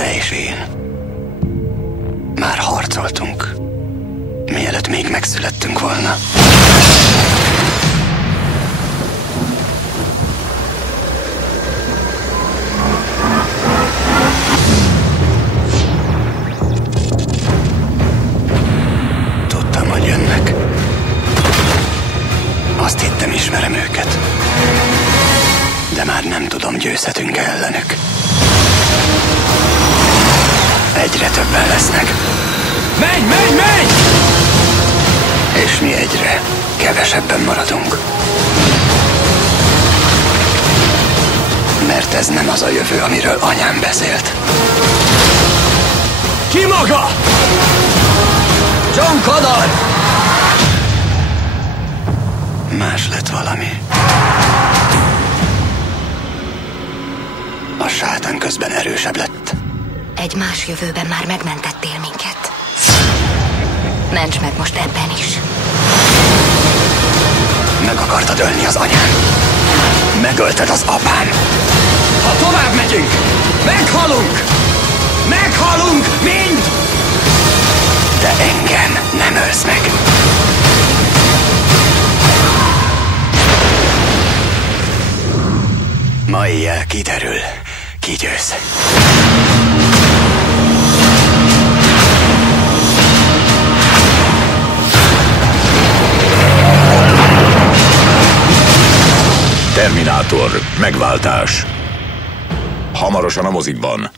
Te és én. Már harcoltunk, mielőtt még megszülettünk volna. Tudtam, hogy jönnek. Azt hittem, ismerem őket. De már nem tudom, győzhetünk ellenük. Egyre többen lesznek. Menj, menj, menj! És mi egyre kevesebben maradunk. Mert ez nem az a jövő, amiről anyám beszélt. Ki maga? John Connor! Más lett valami. A sátán közben erősebb lett. Egy más jövőben már megmentettél minket. Ments meg most ebben is. Meg akartad ölni az anyám. Megölted az apám. Ha tovább megyünk, meghalunk! Meghalunk mind! De engem nem ölsz meg. Ma éjjel kiderül, ki győz. Terminátor. Megváltás. Hamarosan a mozikban.